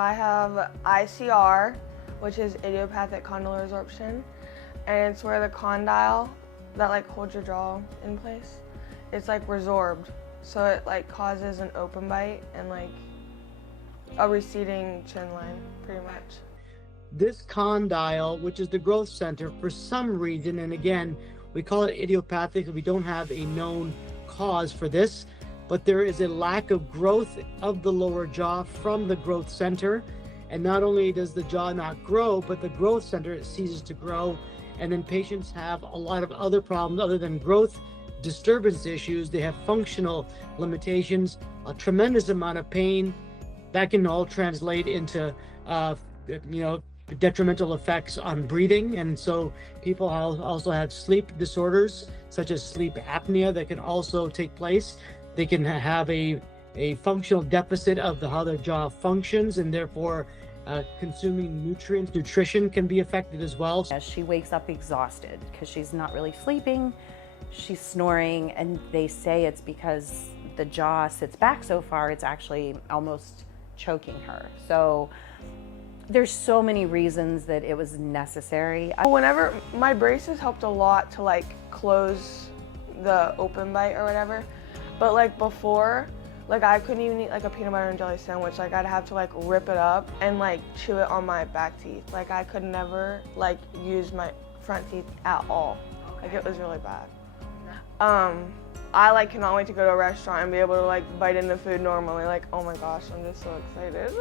I have ICR, which is idiopathic condylar resorption, and it's where the condyle that like holds your jaw in place, it's like resorbed, so it like causes an open bite and like a receding chin line, pretty much. This condyle, which is the growth center, for some reason, and again, we call it idiopathic, we don't have a known cause for this, but there is a lack of growth of the lower jaw from the growth center. And not only does the jaw not grow, but the growth center ceases to grow. And then patients have a lot of other problems other than growth disturbance issues. They have functional limitations, a tremendous amount of pain. That can all translate into, detrimental effects on breathing. And so people also have sleep disorders, such as sleep apnea, that can also take place. They can have a functional deficit of how their jaw functions, and therefore consuming nutrition can be affected as well. As she wakes up exhausted because she's not really sleeping, she's snoring, and they say it's because the jaw sits back so far, it's actually almost choking her. So there's so many reasons that it was necessary. Whenever my braces helped a lot to like close the open bite or whatever, but like before, like I couldn't even eat like a peanut butter and jelly sandwich. Like I'd have to like rip it up and like chew it on my back teeth. Like I could never like use my front teeth at all. Like it was really bad. I like cannot wait to go to a restaurant and be able to like bite into food normally. Like, oh my gosh, I'm just so excited.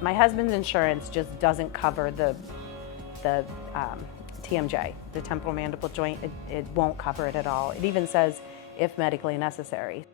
My husband's insurance just doesn't cover the TMJ, the temporal mandible joint. It won't cover it at all. It even says if medically necessary.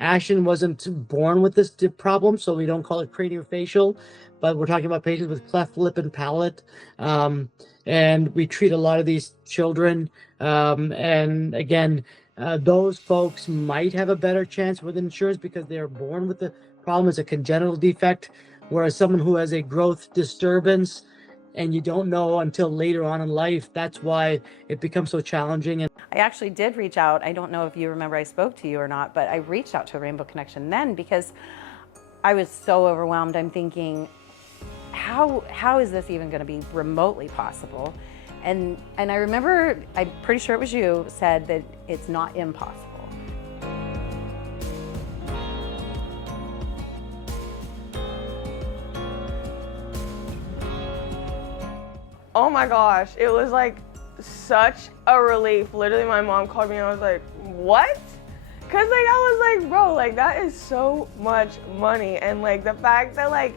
Ashtyn wasn't born with this problem, so we don't call it craniofacial, but we're talking about patients with cleft lip and palate. And we treat a lot of these children. And again, those folks might have a better chance with insurance because they are born with the problem as a congenital defect, whereas someone who has a growth disturbance and you don't know until later on in life, that's why it becomes so challenging. And I actually did reach out. I don't know if you remember I spoke to you or not, but I reached out to Rainbow Connection then because I was so overwhelmed. I'm thinking, how is this even going to be remotely possible? And I remember, I'm pretty sure it was you, said that it's not impossible. Oh my gosh, it was like such a relief. Literally my mom called me and I was like, what? Cause like I was like, bro, like that is so much money. And like the fact that like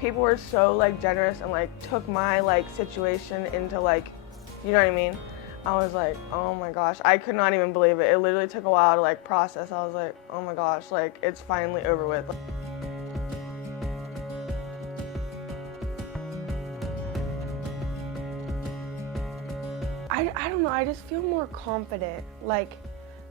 people were so like generous and like took my like situation into like, you know what I mean? I was like, oh my gosh, I could not even believe it. It literally took a while to like process. I was like, oh my gosh, like it's finally over with. I don't know, I just feel more confident, like,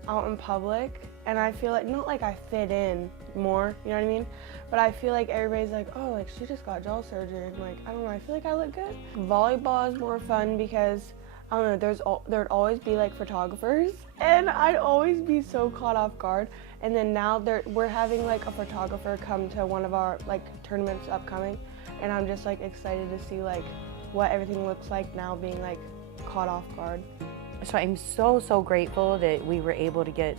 out in public, and I feel like, not like I fit in more, you know what I mean? But I feel like everybody's like, oh, like, she just got jaw surgery, and like, I don't know, I feel like I look good. Volleyball is more fun because, I don't know, there'd always be, like, photographers, and I'd always be so caught off guard, and then now we're having, like, a photographer come to one of our, like, tournaments upcoming, and I'm just, like, excited to see, like, what everything looks like now being, like, caught off guard. So I'm so grateful that we were able to get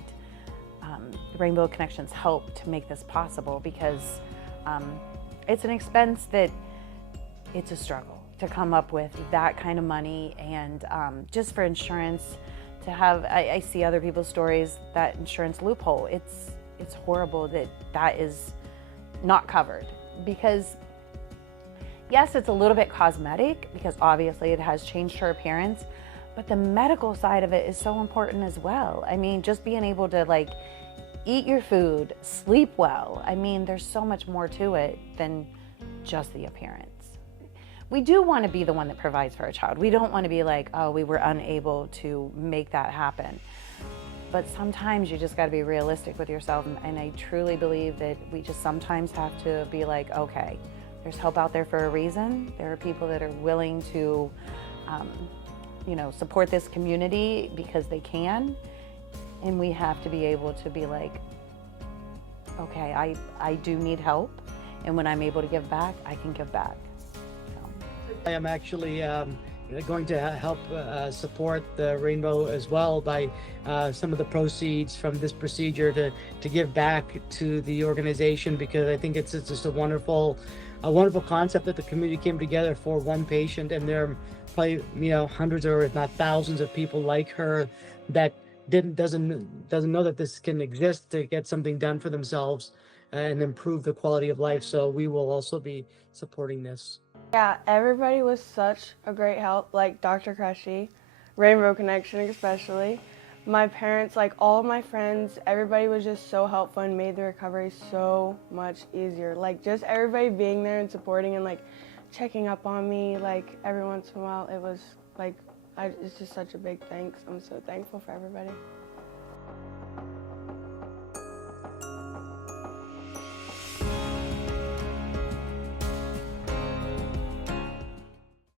Rainbow Connection's help to make this possible, because it's an expense that it's a struggle to come up with that kind of money, and just for insurance to have, I see other people's stories, that insurance loophole, it's horrible that is not covered, because yes, it's a little bit cosmetic because obviously it has changed her appearance, but the medical side of it is so important as well. I mean, just being able to like eat your food, sleep well. I mean, there's so much more to it than just the appearance. We do want to be the one that provides for a child. We don't want to be like, oh, we were unable to make that happen. But sometimes you just got to be realistic with yourself. And I truly believe that we just sometimes have to be like, okay, there's help out there for a reason. There are people that are willing to support this community because they can, and we have to be able to be like, okay, I do need help, and when I'm able to give back, I can give back. I am actually going to help support the Rainbow as well by some of the proceeds from this procedure to give back to the organization, because I think it's just a wonderful concept that the community came together for one patient, and there are probably hundreds or if not thousands of people like her that doesn't know that this can exist, to get something done for themselves and improve the quality of life. So we will also be supporting this. Yeah, everybody was such a great help, like Dr. Crushy, Rainbow Connection especially. My parents, like all of my friends, everybody was just so helpful and made the recovery so much easier. Like just everybody being there and supporting and like checking up on me like every once in a while, it was like, it's just such a big thanks. I'm so thankful for everybody.